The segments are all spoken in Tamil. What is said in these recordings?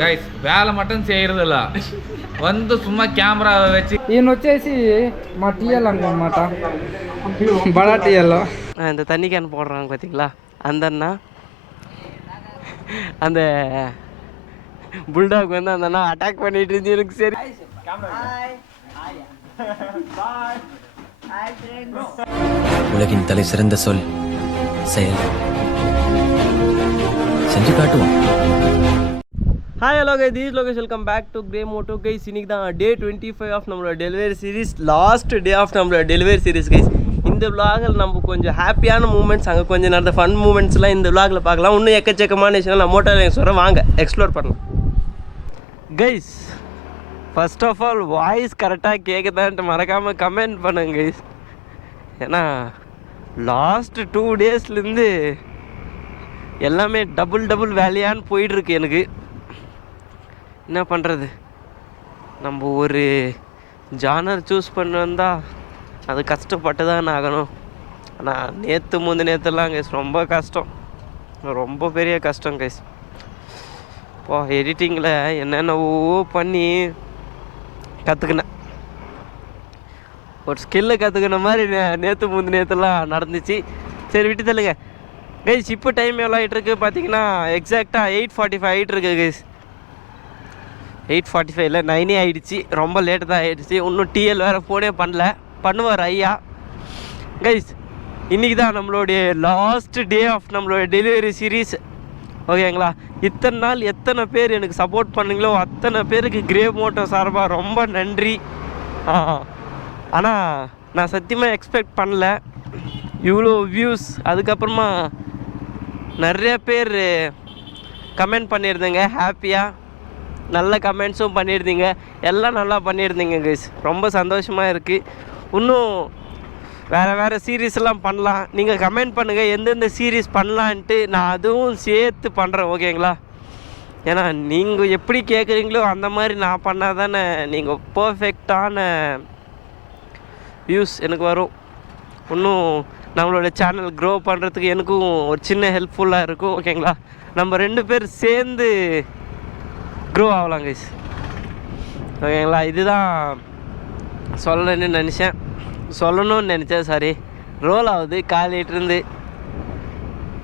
గైస్ వేళ మటన్ చేయరదల వంద సుమ్మా కెమెరా వచ్చి ఈయన వచ్చేసి మా టీఎల్ అనమాట బడా టీఎల్ இந்த தண்ணி கேன் போடுறாங்க பார்த்தீங்களா அந்த அண்ணா அந்த புல்டாக் வந்து அந்த அண்ணா அட்டாக் பண்ணிட்டு இருந்துச்சு எனக்கு சரி உலகின் தலை சிறந்த சொல் செயல் செஞ்சு காட்டுவோம். Hi hello guys this Lokesh welcome back to grey moto guys. இன்னைக்கு தான் டே 25 ஆஃப் நம்மளோட delivery series, last day of நம்மளோட டெலிவரி சீரிஸ் கைஸ். இந்த விலாகில் நம்ம கொஞ்சம் ஹாப்பியான மூமெண்ட்ஸ், அங்கே கொஞ்சம் நடந்த ஃபன் மூமெண்ட்ஸ்லாம் இந்த விலாகில் பார்க்கலாம். இன்னும் எக்கச்சக்கமான விஷயம் நான் மோட்டோ சொல்கிறேன், வாங்க எக்ஸ்ப்ளோர் பண்ணலாம் guys. First of all voice கரெக்டாக கேட்குதான்ட்டு மறக்காமல் கமெண்ட் பண்ணுங்க கைஸ். ஏன்னா லாஸ்ட் 2 டேஸ்லேருந்து எல்லாமே டபுள் வேலையான்னு போயிட்டுருக்கு. எனக்கு என்ன பண்ணுறது, நம்ம ஒரு ஜானர் சூஸ் பண்ண வந்தால் அது கஷ்டப்பட்டு தான் ஆகணும். ஆனால் நேற்றுலாம் கைஸ் ரொம்ப கஷ்டம், ரொம்ப பெரிய கஷ்டம் கைஸ். இப்போ எடிட்டிங்கில் என்னென்னவோ பண்ணி கற்றுக்கினேன், ஒரு ஸ்கில்லை கற்றுக்கின மாதிரி நேற்றுலாம் நடந்துச்சு. சரி விட்டு தள்ளுங்க கைஸ். இப்போ டைம் எவ்வளோ ஆகிட்டுருக்கு பார்த்தீங்கன்னா எக்ஸாக்டாக 8:45 ஆகிட்டுருக்கு கைஸ். 8:45 இல்லை 9 ஆகிடுச்சு, ரொம்ப லேட்டு தான் ஆகிடுச்சு. இன்னும் டிஎல் வேறு ஃபோனே பண்ணுவார் ஐயா கைஸ். இன்றைக்கி தான் நம்மளுடைய லாஸ்ட் டே ஆஃப் நம்மளோட டெலிவரி சீரீஸ், ஓகேங்களா. இத்தனை நாள் எத்தனை பேர் எனக்கு சப்போர்ட் பண்ணுங்களோ அத்தனை பேருக்கு கிரே மோட்டோ சார்பாக ரொம்ப நன்றி. ஆனால் நான் சத்தியமாக எக்ஸ்பெக்ட் பண்ணல இவ்வளோ வியூஸ். அதுக்கப்புறமா நிறைய பேர் கமெண்ட் பண்ணியிருந்தீங்க, ஹாப்பியாக நல்ல கமெண்ட்ஸும் பண்ணியிருந்தீங்க, எல்லாம் நல்லா பண்ணியிருந்தீங்க கைஸ். ரொம்ப சந்தோஷமாக இருக்குது. இன்னும் வேறு சீரீஸ்லாம் பண்ணலாம். நீங்கள் கமெண்ட் பண்ணுங்கள் எந்தெந்த சீரீஸ் பண்ணலான்ட்டு, நான் அதுவும் சேர்த்து பண்ணுறேன், ஓகேங்களா. ஏன்னா நீங்கள் எப்படி கேட்குறீங்களோ அந்த மாதிரி நான் பண்ணால் தானே நீங்கள் பர்ஃபெக்டான வியூஸ் எனக்கு வரும். இன்னும் நம்மளோட சேனல் க்ரோ பண்ணுறதுக்கு எனக்கும் ஒரு சின்ன ஹெல்ப்ஃபுல்லாக இருக்கும், ஓகேங்களா. நம்ம 2 பேர் சேர்ந்து க்ரோ ஆகலாம் கைஸ், ஓகேங்களா. இதுதான் சொல்லணும்னு நினச்சேன், சாரி ரோல் ஆகுது காலையிட்டிருந்து.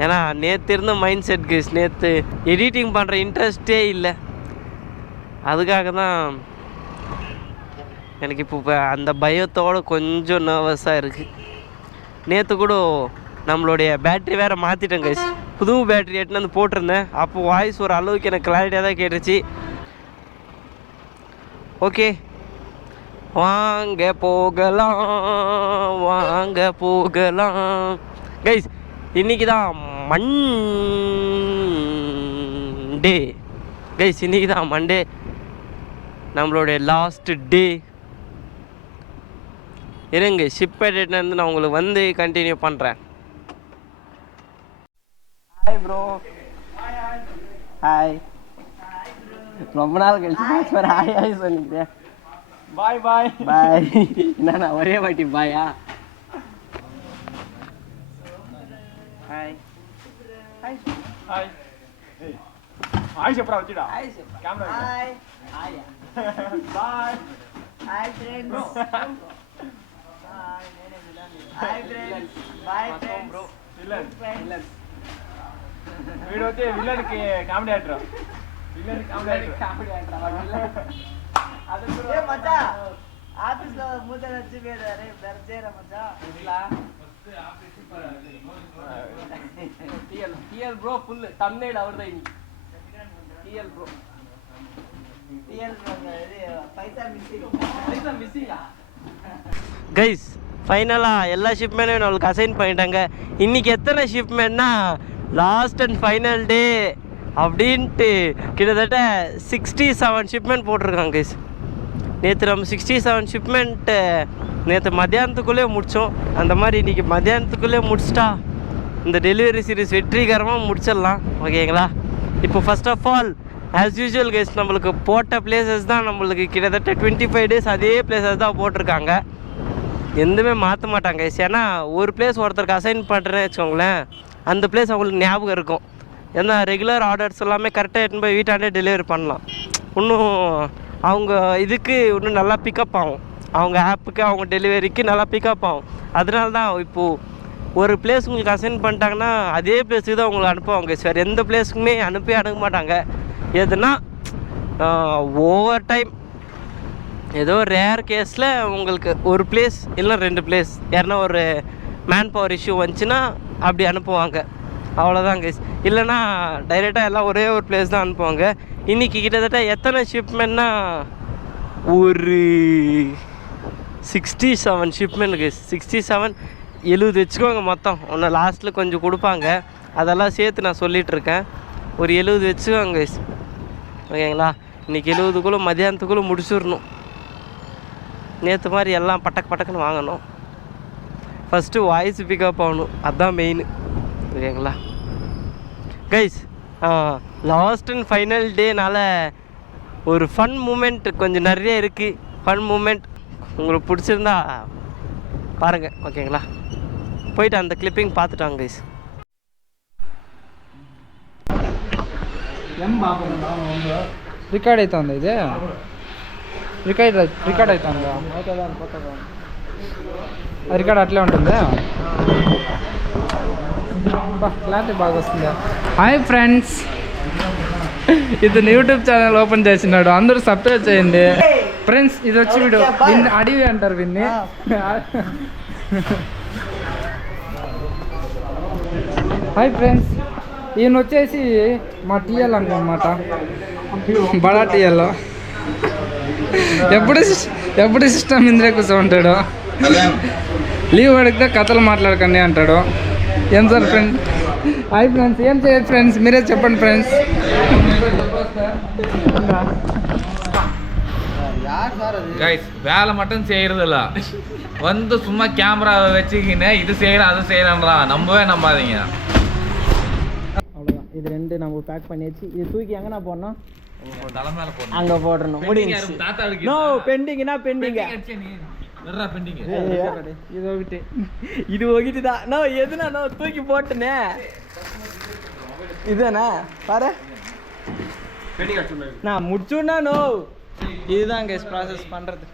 ஏன்னா நேற்று இருந்த மைண்ட் செட் கைஸ், நேற்று எடிட்டிங் பண்ணுற இன்ட்ரெஸ்டே இல்லை. அதுக்காக தான் எனக்கு இப்போ அந்த பயத்தோடு கொஞ்சம் நர்வஸாக இருக்குது. நேற்று கூட நம்மளுடைய பேட்ரி வேறு மாற்றிட்டேன் கைஸ், புது பேட்ரி எடுத்துன்னு வந்து போட்டிருந்தேன். அப்போ வாய்ஸ் ஒரு அளவுக்கு எனக்கு கிளாரிட்டியாக தான் கேட்டுச்சு. ஓகே வாங்க போகலாம் கைஸ். இன்றைக்கி தான் மண்டே கைஸ், இன்றைக்கி தான் மண்டே, நம்மளுடைய லாஸ்ட் டே. இருங்க ஷிப் எடிட்லேருந்து நான் உங்களுக்கு வந்து கண்டினியூ பண்ணுறேன். Hi bro. ஹாய், ரொம்ப நாள் கழிச்சு ஹாய் சொல்லிக்கிறேன். பாய் என்னண்ணா ஒரே வாட்டி பாயா? ஹாய் చెప్పరా వచ్చిడా camera hi bye hi friends hi నేనే villain hi friends bye bro villain వీడోతే విలన్ కి కామెడీ యాక్టర్ అది ఏ మచ్చా ఆఫీస్ లో మూతలు వచ్చి వేరే బెర్జేరా మచ్చా ఇట్లా టీఎల్ బ్రో ఫుల్ తమ్నైల్ అవర్ ద టీఎల్ బ్రో పైసా మిస్సింగ్ கைஸ். ஃபைனலாக எல்லா ஷிப்மேனையும் நம்மளுக்கு அசைன் பண்ணிட்டாங்க. இன்றைக்கி எத்தனை ஷிப்மேன்னா லாஸ்ட் அண்ட் ஃபைனல் டே அப்படின்ட்டு கிட்டத்தட்ட 67 ஷிப்மெண்ட் போட்டிருக்காங்க கைஸ். நேற்று நம்ம 67 ஷிப்மெண்ட்டு நேற்று மத்தியானத்துக்குள்ளே முடித்தோம். அந்த மாதிரி இன்றைக்கி மத்தியானத்துக்குள்ளே முடிச்சிட்டா இந்த டெலிவரி சீரிஸ் வெற்றிகரமாக முடிச்சிடலாம், ஓகேங்களா. இப்போ first of all as usual guys, நம்மளுக்கு போட்ட பிளேசஸ் தான் நம்மளுக்கு கிட்டத்தட்ட 25 டேஸ் அதே பிளேசஸ் தான் போட்டிருக்காங்க, எதுவுமே மாற்ற மாட்டாங்க கைஸ். ஏன்னா ஒரு பிளேஸ் ஒருத்தருக்கு அசைன் பண்ணுறேன்னு வச்சுக்கோங்களேன், அந்த பிளேஸ் அவங்களுக்கு ஞாபகம் இருக்கும். ஏன்னா ரெகுலர் ஆர்டர்ஸ் எல்லாமே கரெக்டாக எடுத்துன்னு போய் வீட்டாண்டே டெலிவரி பண்ணலாம். இன்னும் அவங்க இதுக்கு இன்னும் நல்லா பிக்கப் ஆகும், அவங்க ஆப்புக்கு அவங்க டெலிவரிக்கு நல்லா பிக்கப் ஆகும். அதனால தான் இப்போது ஒரு பிளேஸ் உங்களுக்கு அசைன் பண்ணிட்டாங்கன்னா அதே பிளேஸுக்கு தான் உங்களை அனுப்புவாங்க. வேறு எந்த பிளேஸுக்குமே அனுப்ப மாட்டாங்க. எதுனா ஓவர் டைம் ஏதோ ரேர் கேஸில் உங்களுக்கு ஒரு பிளேஸ் இல்லை 2 பிளேஸ் யாருன்னா ஒரு மேன் பவர் இஷ்யூ வந்துச்சுன்னா அப்படி அனுப்புவாங்க, அவ்வளோதான் கைஸ். இல்லைனா டைரெக்டாக எல்லாம் ஒரே ஒரு பிளேஸ் தான் அனுப்புவாங்க. இன்றைக்கி கிட்டத்தட்ட எத்தனை ஷிப்மெண்ட்னா ஒரு 67 ஷிப்மெண்ட் கைஸ். 70 வச்சுக்கோங்க மொத்தம். ஒன்று லாஸ்ட்டில் கொஞ்சம் கொடுப்பாங்க, அதெல்லாம் சேர்த்து நான் சொல்லிகிட்ருக்கேன். ஒரு 70 வச்சுக்கோங்க கைஸ், ஓகேங்களா? இன்றைக்கி 70க்குள்ளே மதியானத்துக்குள்ளே முடிச்சிடணும். நேற்று மாதிரி எல்லாம் பட்டக்குன்னு வாங்கணும். ஃபஸ்ட்டு வாய்ஸ் பிக்கப் ஆகணும், அதுதான் மெயின், ஓகேங்களா கைஸ்? லாஸ்ட் அண்ட் ஃபைனல் டேனால் ஒரு ஃபன் மூமெண்ட் கொஞ்சம் நிறைய இருக்குது. ஃபன் மூமெண்ட் உங்களுக்கு பிடிச்சிருந்தா பாருங்கள், ஓகேங்களா? போயிட்டு அந்த கிளிப்பிங் பார்த்துட்டாங்க கைஸ். రికార్డ్ అవుతుంది ఇది రికార్డ్ అవుతుందా? రికార్డ్ అట్లే ఉంటుందా? క్లారిటీ బాగా వస్తుందా? హాయ్ ఫ్రెండ్స్, ఇతను యూట్యూబ్ ఛానల్ ఓపెన్ చేసినాడు, అందరూ సబ్స్క్రైబ్ చేయండి ఫ్రెండ్స్. ఇది వచ్చి వీడు విన్ని అడివి అంటారు, విన్ని. హాయ్ ఫ్రెండ్స్, ఈయన వచ్చేసి మా టీఎల్ అనమాట, బడా టీఎల్. ఎప్పుడు సిస్టమ్ ఇందులో కూర్చోంటాడు, లీవ్ అడిగితే కథలు మాట్లాడకండి అంటాడు. ఏం సార్ ఫ్రెండ్? హాయ్ ఫ్రెండ్స్, ఏం చేయదు ఫ్రెండ్స్, మీరే చెప్పండి ఫ్రెండ్స్. கைஸ் வேலை மட்டும் செய்யறதில்ல, வந்து சும்மா கேமராவை வச்சுக்கின்னு இது செய்யறேன் அது செய்யறேன்றா, நம்பவே நம்பாதீங்க. அவ்வளோதான், இது 2 நம்ம பேக் பண்ணியாச்சு. இது தூக்கி எங்கன்னா போடணும்? தலை மேல போடணும், அங்கே போடணும். முடிஞ்சு. நோ பெண்டிங்னா பெண்டிங்க. இது ஒகிட்டு, இது ஒகிட்டு தான். நோ எதுனா நோ தூக்கி போட்டுனே இதுதானே பாரு. நான் முடிச்சுன்னா நோ, இதுதான் கேஸ் ப்ராசஸ் பண்ணுறது.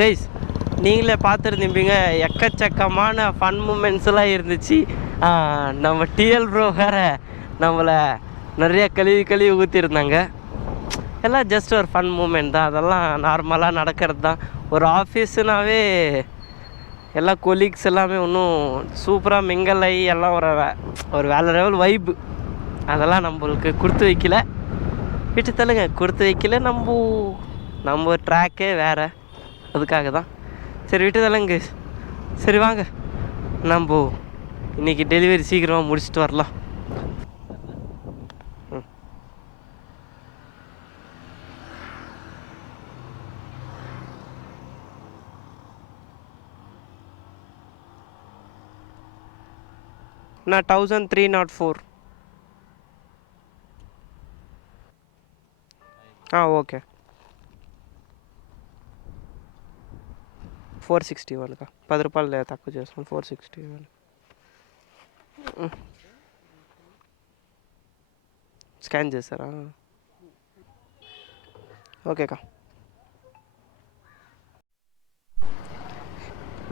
கைஸ் நீங்களே பார்த்துருந்தீங்க, எக்கச்சக்கமான ஃபன் மூமெண்ட்ஸ்லாம் இருந்துச்சு. நம்ம டிஎல் ப்ரோ வேறு நம்மளை நிறைய கழுவி ஊற்றிருந்தாங்க. எல்லாம் ஜஸ்ட் ஒரு ஃபன் மூமெண்ட் தான், அதெல்லாம் நார்மலாக நடக்கிறது தான். ஒரு ஆஃபீஸுனாவே எல்லா கொலீக்ஸ் எல்லாமே இன்னும் சூப்பராக மிங்கல் ஆகி எல்லாம் ஒரு வேலை லெவல் வைப்பு. அதெல்லாம் நம்மளுக்கு கொடுத்து வைக்கல, விட்டு தள்ளுங்க, கொடுத்து வைக்கல. நம்ம ட்ராக்கே வேறு, அதுக்காக தான். சரி விட்டு தள்ளுங்க. சரி வாங்க, நம்ம இன்றைக்கி டெலிவரி சீக்கிரமாக முடிச்சுட்டு வரலாம். நான் 1304. ఓకే 461కా 10 రూపాయలు తక్కువ చేస్తాను. 461 స్కాన్ చేస్తారా? ఓకేకా.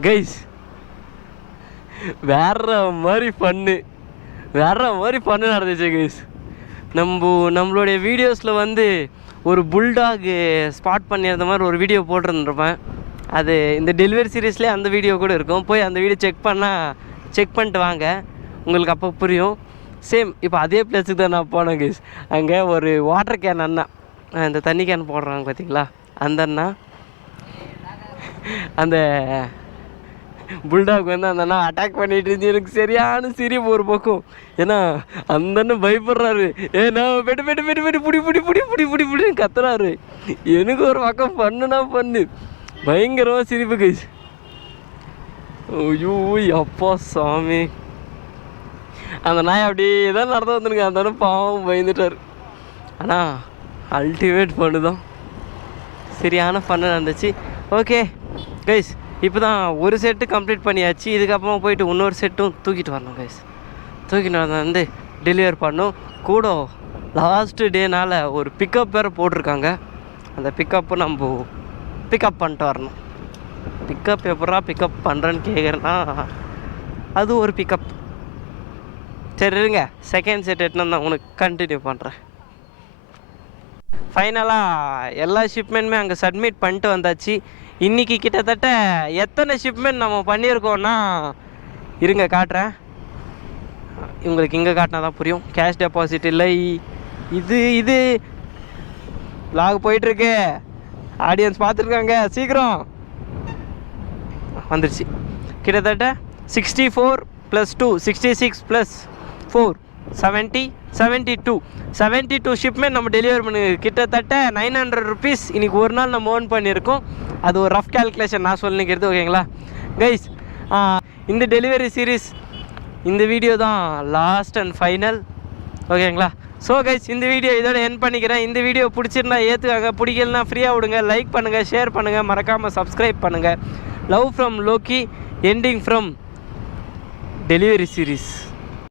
கைஸ் வேற மாதிரி ஃபன்னு நடந்துச்சு கைஸ். நம்மளுடைய வீடியோஸில் வந்து ஒரு புல்டாக் ஸ்பாட் பண்ணியிருந்த மாதிரி ஒரு வீடியோ போட்டிருந்துருப்பேன். அது இந்த டெலிவரி சீரீஸ்லேயே அந்த வீடியோ கூட இருக்கும். போய் அந்த வீடியோ செக் பண்ணிட்டு வாங்க, உங்களுக்கு அப்போ புரியும். சேம் இப்போ அதே பிளேஸுக்கு தான் நான் போனேன் கைஸ். அங்கே ஒரு வாட்டர் கேன் அண்ணா, இந்த தண்ணி கேன் போடுறாங்க பார்த்தீங்களா, அந்த அண்ணா அந்த புல்டாக் வந்து அந்த அண்ணா அட்டாக் பண்ணிட்டு இருந்துச்சு. எனக்கு சரியான சிரிப்பு ஒரு பக்கம். ஏன்னா அந்த அண்ணன் பயப்படுறாரு, நான் பெட்டு பெட்டு பெட்டு பெட்டு புடி புடி புடி புடி புடி புடின்னு கத்துறாரு. எனக்கு ஒரு பக்கம் பண்ணு பயங்கரமாக சிரிப்பு கைஸ். ஐயோ அப்பா சாமி, அந்த நாய் அப்படியே தான் நடந்து வந்துருங்க. அந்த அண்ணன் பாவம் பயந்துட்டார். ஆனால் அல்டிமேட் பண்ணு தான், சரியான ஃபன்னு நடந்துச்சு. ஓகே கைஸ், இப்போ தான் ஒரு செட்டு கம்ப்ளீட் பண்ணியாச்சு. இதுக்கப்புறமா போயிட்டு இன்னொரு செட்டும் தூக்கிட்டு வரணும் கைஸ். தூக்கிட்டு வந்து டெலிவர் பண்ணணும். கூட லாஸ்ட்டு டேனால் ஒரு பிக்கப் வேறு போட்டிருக்காங்க. அந்த பிக்கப்பு நம்ம பிக்கப் பண்ணிட்டு வரணும். பிக்கப் எப்படா பிக்கப் பண்ணுறேன்னு கேட்குறேன்னா அது ஒரு பிக்கப். சரி இருங்க, செகண்ட் செட் எட்டுனா தான் உனக்கு கண்டினியூ பண்ணுறேன். ஃபைனலாக எல்லா ஷிப்மெண்ட்டுமே அங்கே சப்மிட் பண்ணிட்டு வந்தாச்சு. இன்றைக்கி கிட்டத்தட்ட எத்தனை ஷிப்மெண்ட் நம்ம பண்ணியிருக்கோன்னா இருங்க காட்டுறேன். உங்களுக்கு இங்கே காட்டினா தான் புரியும். கேஷ் டெபாசிட் இல்லை, இது லாக் போயிட்டுருக்கு. ஆடியன்ஸ் பார்த்துருக்காங்க, சீக்கிரம் வந்துருச்சு. கிட்டத்தட்ட 64 + 2 66 + 4 72 ஷிப்மெண்ட் நம்ம டெலிவரி பண்ணி கிட்டத்தட்ட 900 ருபீஸ் இன்றைக்கி ஒரு நாள் நம்ம ஏர்ன் பண்ணியிருக்கோம். அது ஒரு ரஃப் கேல்குலேஷன் நான் சொல்லிக்கிறது. ஓகேங்களா கைஸ், இந்த டெலிவரி சீரீஸ் இந்த வீடியோ தான் லாஸ்ட் அண்ட் ஃபைனல். ஓகேங்களா? ஸோ கைஸ், இந்த வீடியோ இதோட என் பண்ணிக்கிறேன். இந்த வீடியோ பிடிச்சிருந்தா ஏற்றுக்காங்க, பிடிக்கலனா ஃப்ரீயாக விடுங்க. லைக் பண்ணுங்கள், ஷேர் பண்ணுங்கள், மறக்காமல் சப்ஸ்கிரைப் பண்ணுங்கள். Love from Lokki, ending from delivery series.